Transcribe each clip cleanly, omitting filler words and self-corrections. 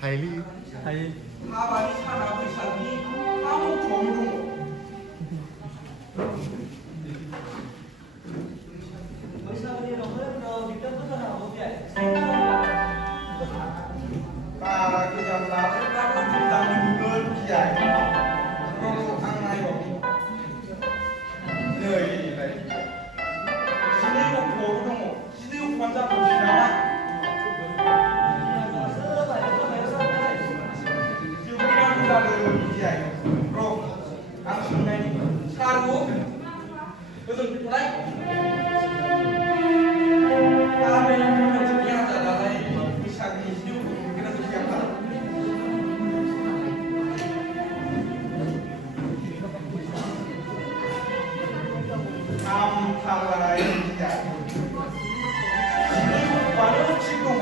हायलि हाबानि साना बैसागनि आमुख थ'आवनो दङ। बैसागुनि उनावनो बिथांखौ जानो हागौ बारा गोजान लादोंब्लाबो गोजान नुगोन गियाय आं नायबावनि नै जिनै अक्ट'आवबो दङ। जिनै अक्ट'आनो जाथ'सै नामा? जादों गियाय र' आं सोंनायनि सारु गोजोन फैथ'लाय बैसागनि जिउ नुगोना जोबसिगोन थालाय गियाय जिनै अक्ट'आनो थिग दङ।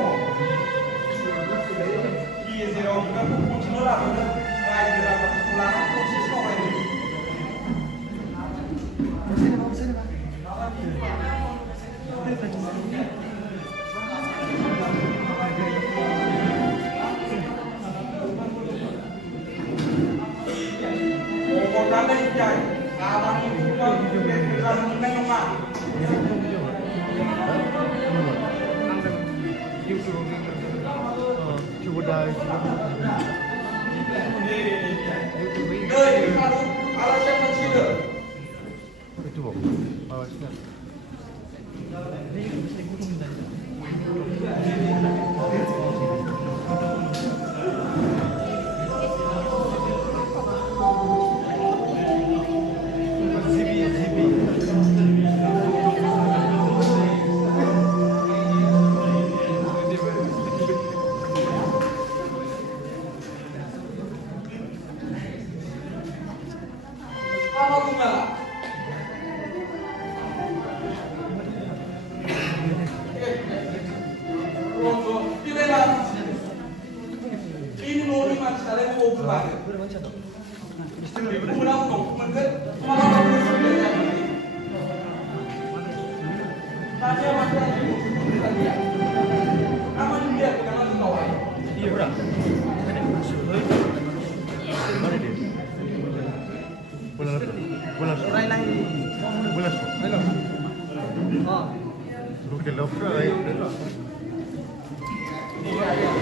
गेजेराव बिबारखौ खनसेल' लाबोदों। रायजो राजाफोरखौ लानानै खनसे सावरायदों। हरनानै गियाय हाबानि फुङाव गोजान मोननाय नङा। Ini mau ni macam mana mau buat? Istilah ibu nak untuk mungkin malah bagus sudah jadi. Tadi apa yang ibu sudah lihat? Apa yang dia kenal tahu? Iya berang. Mana dia? Bulan. Rai lagi. Bulan. Hello. Oh. Look at love right. Iya iya.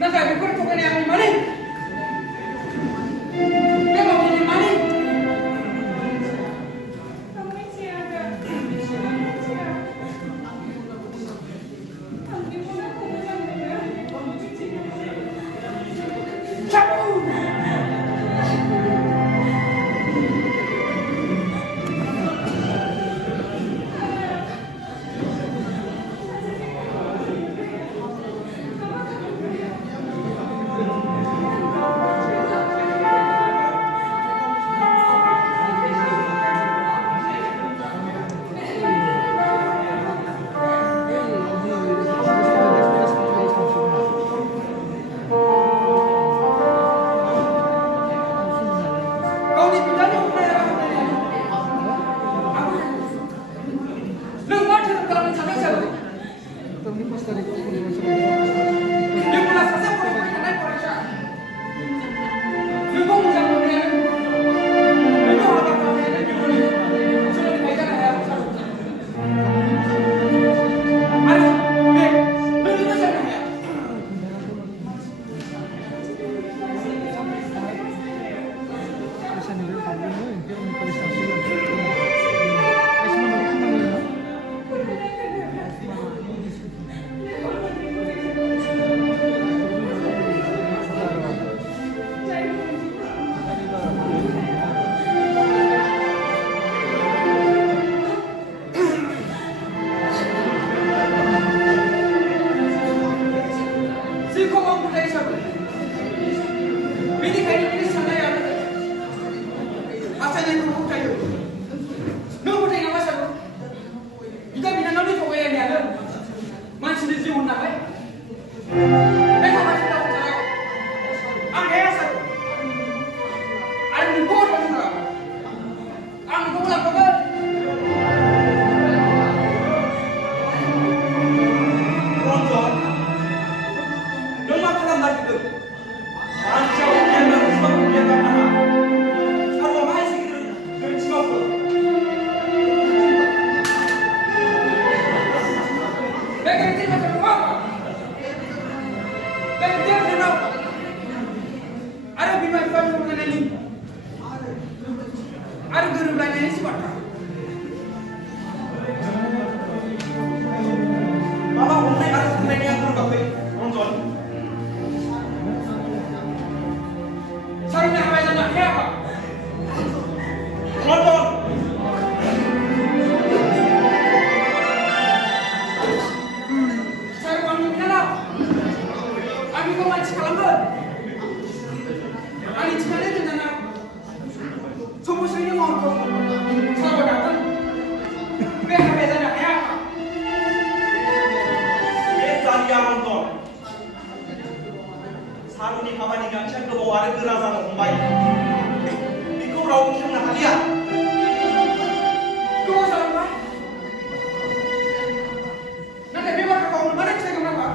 Naथाय बेफोर थगायनाया आंनि मानि बे मावनायनि मानि सारुनि खामानि गांसेया गोबाव आरो गोरा जानो हमबाय बेखौ रावबो खेवनो हालिया गोबाव जालांबाय नाथाय बे बाथ्राखौ आंनो मानो खिथागोन नामा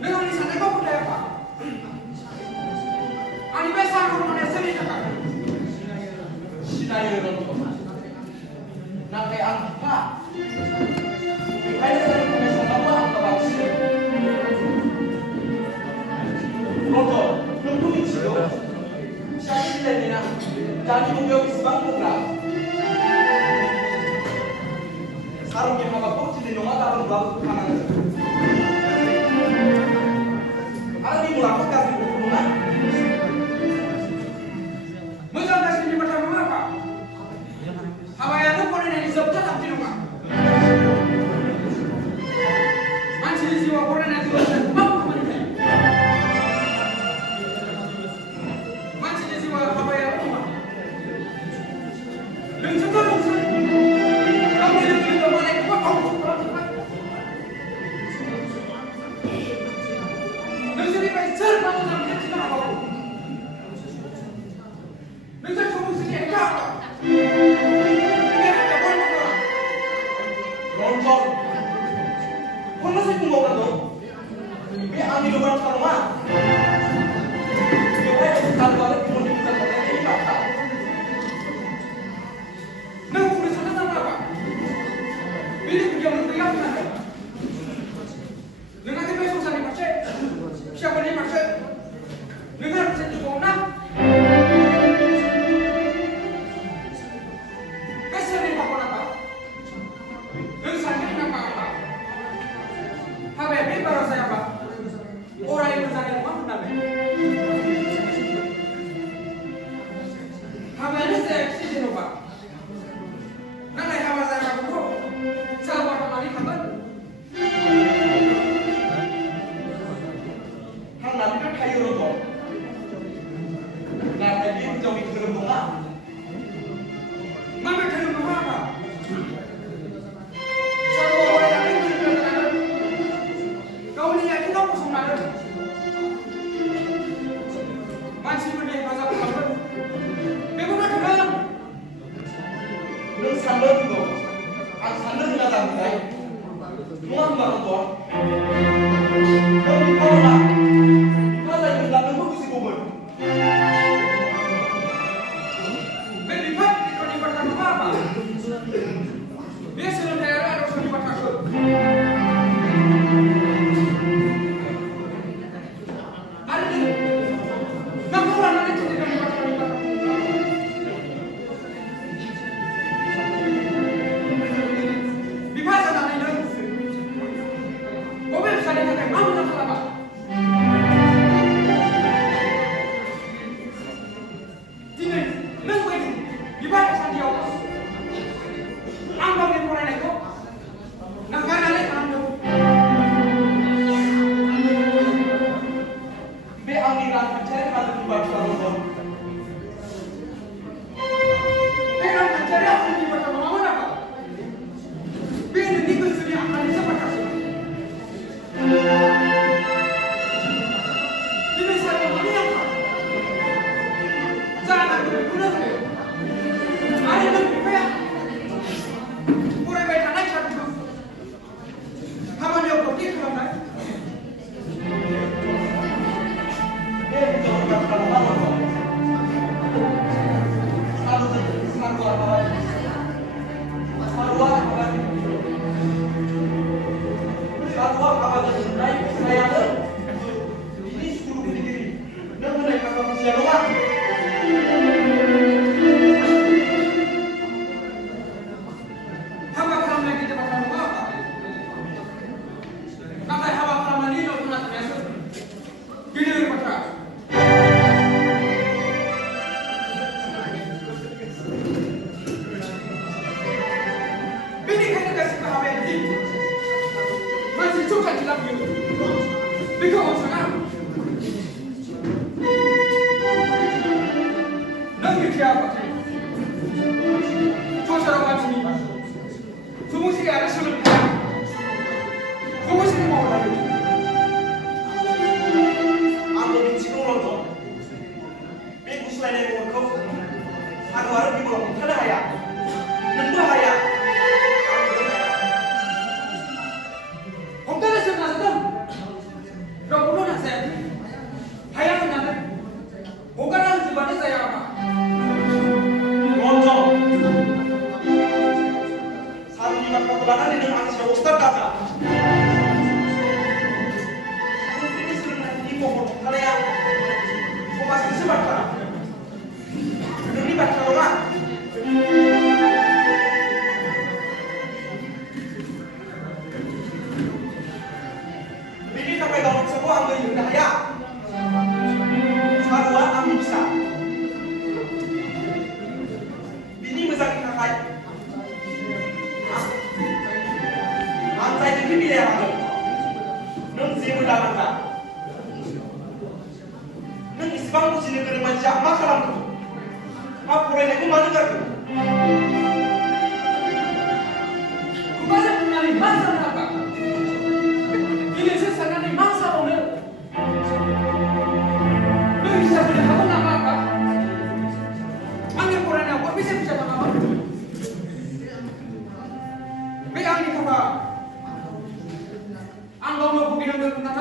नों आंनि साननायखौ फोथायाबा आंनि बे सानखौ मावनाया सोरनि थाखाय सिनायो रन्जन नाथाय आं बिफा बेखायनो जोंनि फरायसानावबो आंखौ बांसिन रन्जन नोंथ' मिथिगौ फिसानि बिलाइनिया दानि मुगायाव बेसेबां गोब्राब सारुनि हाबाखौ दिनै नङा गाबोनब्लाबो होखानांगोन आरो बिमुलाखौ गाज्रि गथ' नङा मोजां गाज्रिनि बाथ्रा नङा आफा हाबायानो फरायनायनि जोबथा थांखि नङा मानसिनि जिउआव फरायनायजों लोगोसे गोबां खामानि थायो मानसिनि जिउआव हाबायाल' नङा नोंसोरथ' नोंसोर गावनि लोगो मालायखौबो गावखौ खालामजोबबाय नोंसोरनिफ्राय सोर मा मोजां दिन्थिनो हाबावो नोंसोर सुबुंसिनि हेंथा रन्जन खननोसै बुंबावनांगौ बे आंनिल' बाथ्रा नङा बेवहाय सारु आरो बिमलनि मोजां मोनलायनायनि बाथ्रा Nung sander juga, ang sander nila tangkay. Nung ang ko, nung ikaw na, ikaw na yung laban mo si Kumun. Berlipat ikaw di batang apa? Dia sudah daerah harus di batang aku. Ada di, kamu orang nanti jadi di batang. Bipasa nanti dong. Kau bisa dikatakan kamu nak apa? Tidak, nang wedding, bipasa sandiaw. Ang pagnipunan ito, nagkanalit ang ito. Be ang nilang mencari kalau di batang Kumun. Pero ang mencari ako di batang mga apa? Hindi ko sila ang kanisa pagkaso. Hindi sa mga maniyak ka. Saan ang gawin kayo? Ano yung pipaya? Pura ba itanay siya dito? Habang niyo ko, di ko lang tayo. Be itu orang kalau apa? Selalu apa? Selalu apa? Selalu apa? Naik saya ada. Ini suruh diri. Nang naik kapal manusia doang. Haba kalam lagi di batang mga apa? Katay haba kalam na nilo kung natin yaso. Gili rin batang. Binigay na kasi kahabay dito. Masih suka hilang yun. Biko ang sangat. Nangit siya apa? Tusarawan sini. Sumusi ada sulung dia. Sumusi ni mau lagi. Ang bincin ulang to. Be gusto na yung kau. Ano harap di bulan kada haya. Nang bahaya. Kung tala siya nasa doon. Pero puno na siya. Hayaan na natin. Huwag ka lang siya saya apa. Ngonto. Sabi ni magkakulanan din ang siya ustad kata. Kung pinis rin na hindi mo kalaya. Pumasok sa bata. Nilibat ka naman. Bili ka kay dapat sa buang ngayon na kaya. Sarwa ang bisa. Bini masakit na kaya. Antay din bibili ako. Nung simu dapat ka. Nung isibang ko siniguri man siya, makalam ko. Mapuray na kumanugar ko. Kumasa kung nalin masa na apa. Ilisin sa nalin masa mo na. Nung isa ko na ako na apa. Ang ipura na ako, bisa mga apa. May angin ka ba? Ang bang mo kung ginagawin ko na